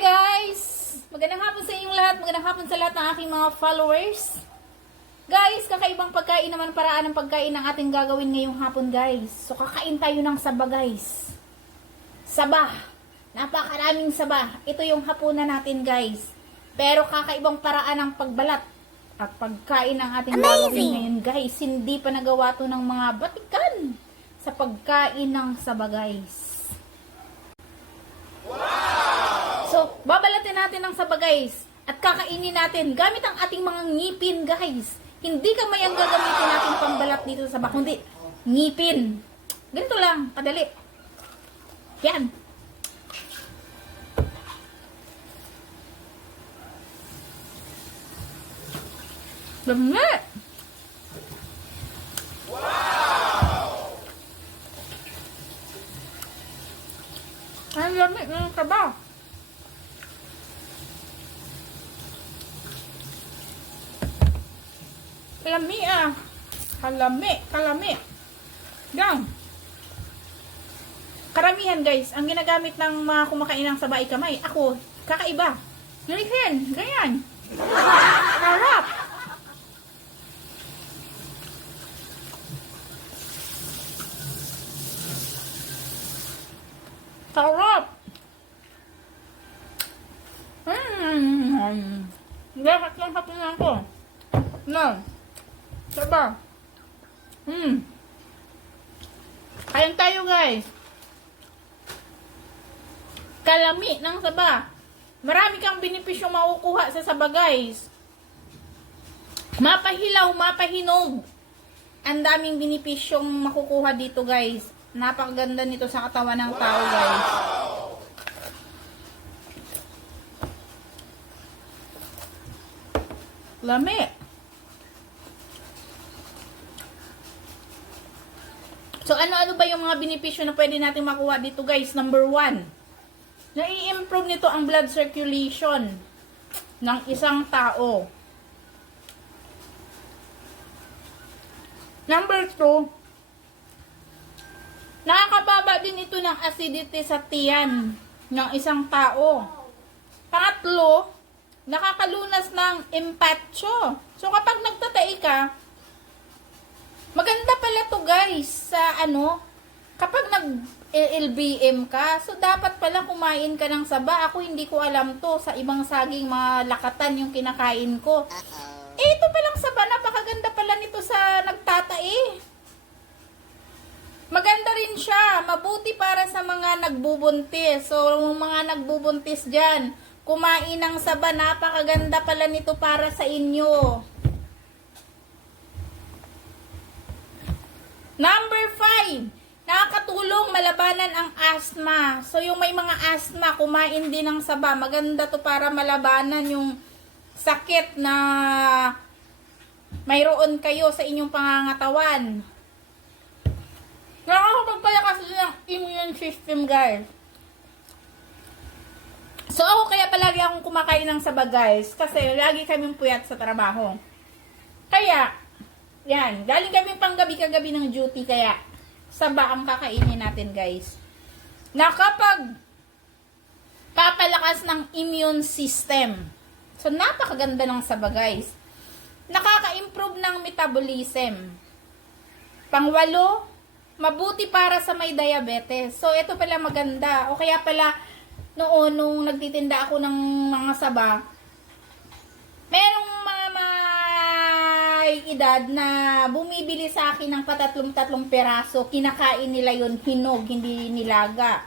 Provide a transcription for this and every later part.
guys! Magandang hapon sa inyong lahat. Magandang hapon sa lahat ng aking mga followers. Guys, kakaibang pagkain naman paraan ng pagkain ng ating gagawin ngayong hapon guys. So kakain tayo ng saba guys. Saba. Napakaraming saba. Ito yung hapunan natin guys. Pero kakaibang paraan ng pagbalat at pagkain ng ating gagawin ngayon guys. Hindi pa nagawa to ng mga batikan sa pagkain ng saba guys. So, babalatin natin ng saba guys. At kakainin natin gamit ang ating mga ngipin guys. Hindi kamay ang gagamitin natin pambalat dito sa saba, kundi ngipin. Ganito lang, kadali. Yan. Dami! Wow! Ang lamig ng saba. Kalami ah. Kalami, kalami. Gang. Karamihan guys, ang ginagamit ng mga kumakain ng sabay kamay. Ako, kakaiba. Ganyan, ganyan. Harap. Sarap. Mmm. Lahat lang hapunan ko. No. Saba. Hmm. Kain tayo guys. Kalami ng saba. Marami kang benepisyo makukuha sa saba guys. Mapahilaw, mapahinog. Ang daming benepisyong makukuha dito guys. Napakaganda nito sa katawan ng tao guys. Lami. So, ano-ano ba yung mga benepisyo na pwede natin makuha dito, guys? Number one, nai-improve nito ang blood circulation ng isang tao. Number two, nakakababa din ito ng acidity sa tiyan ng isang tao. Pangatlo, nakakalunas ng empacho. So, kapag nagtatai ka, to guys sa ano, kapag nag LBM ka, so dapat pala kumain ka ng saba. Ako hindi ko alam to, sa ibang saging mga lakatan yung kinakain ko. Eh, ito palang saba, napakaganda pala nito sa nagtatae. Maganda rin siya, mabuti para sa mga nagbubuntis. So, mga nagbubuntis dyan, kumain ng saba, napakaganda pala nito para sa inyo. Number 5, nakakatulong malabanan ang asthma. So, yung may mga asthma, kumain din ng saba. Maganda to para malabanan yung sakit na mayroon kayo sa inyong pangangatawan. Nakakapagpala kasi ng immune system, guys. So, ako kaya palagi akong kumakain ng saba, guys. Kasi lagi kaming puyat sa trabaho. Kaya, yan, galing kami pang gabi kagabi ng duty kaya saba ang kakainin natin guys. Na papalakas ng immune system. So napakaganda ng saba guys. Nakaka-improve ng metabolism. Pangwalo, mabuti para sa may diabetes. So ito pala maganda. O kaya pala noon nung nagtitinda ako ng mga saba, merong mga may edad na bumibili sa akin ng patatlong-tatlong peraso, kinakain nila yon hinog, hindi nilaga.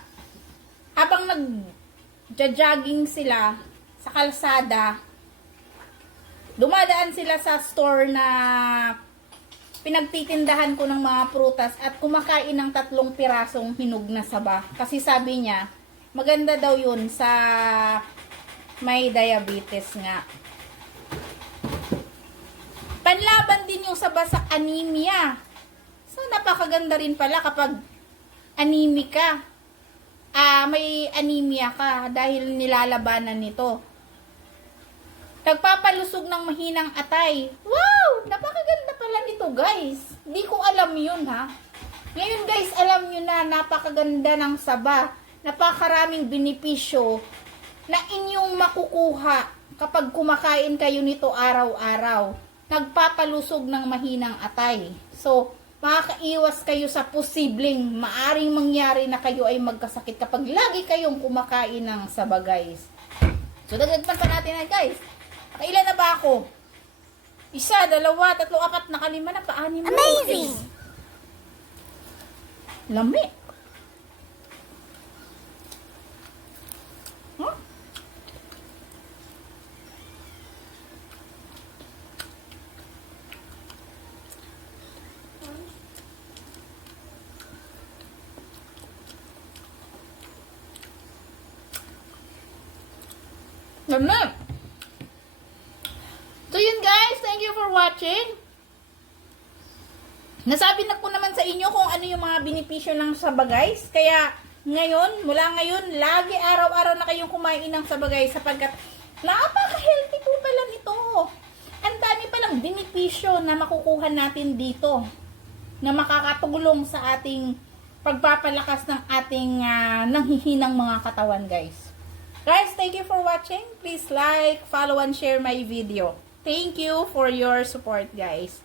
Habang nag-jogging sila sa kalsada, dumadaan sila sa store na pinagtitindahan ko ng mga prutas at kumakain ng tatlong pirasong hinog na saba. Kasi sabi niya, maganda daw yun sa may diabetes nga. Panlaban din yung sa anemia. So, napakaganda rin pala kapag anemic ka. Ah, may anemia ka dahil nilalabanan nito. Nagpapalusog ng mahinang atay. Wow! Napakaganda pala nito, guys. Hindi ko alam yun, ha? Ngayon, guys, alam nyo na, napakaganda ng saba. Napakaraming benepisyo na inyong makukuha kapag kumakain kayo nito araw-araw. Nagpapalusog ng mahinang atay. So, makakaiwas kayo sa posibleng maaring mangyari na kayo ay magkasakit kapag lagi kayong kumakain ng saba guys. So, dagdagpan pa natin na guys. Kailan na ba ako? Isa, dalawa, tatlo, apat, nakalima na, paanim na. Amazing! Lami. Lami. So yun guys, thank you for watching. Nasabi na po naman sa inyo kung ano yung mga benepisyo ng saba guys. Kaya ngayon, mula ngayon, lagi araw-araw na kayong kumain ng saba sapagkat napaka-healthy po pala nito. Ang dami palang benepisyo na makukuha natin dito na makakatulong sa ating pagpapalakas ng ating ah, nanghihinang mga katawan guys. Guys, thank you for watching. Please like, follow, and share my video. Thank you for your support guys.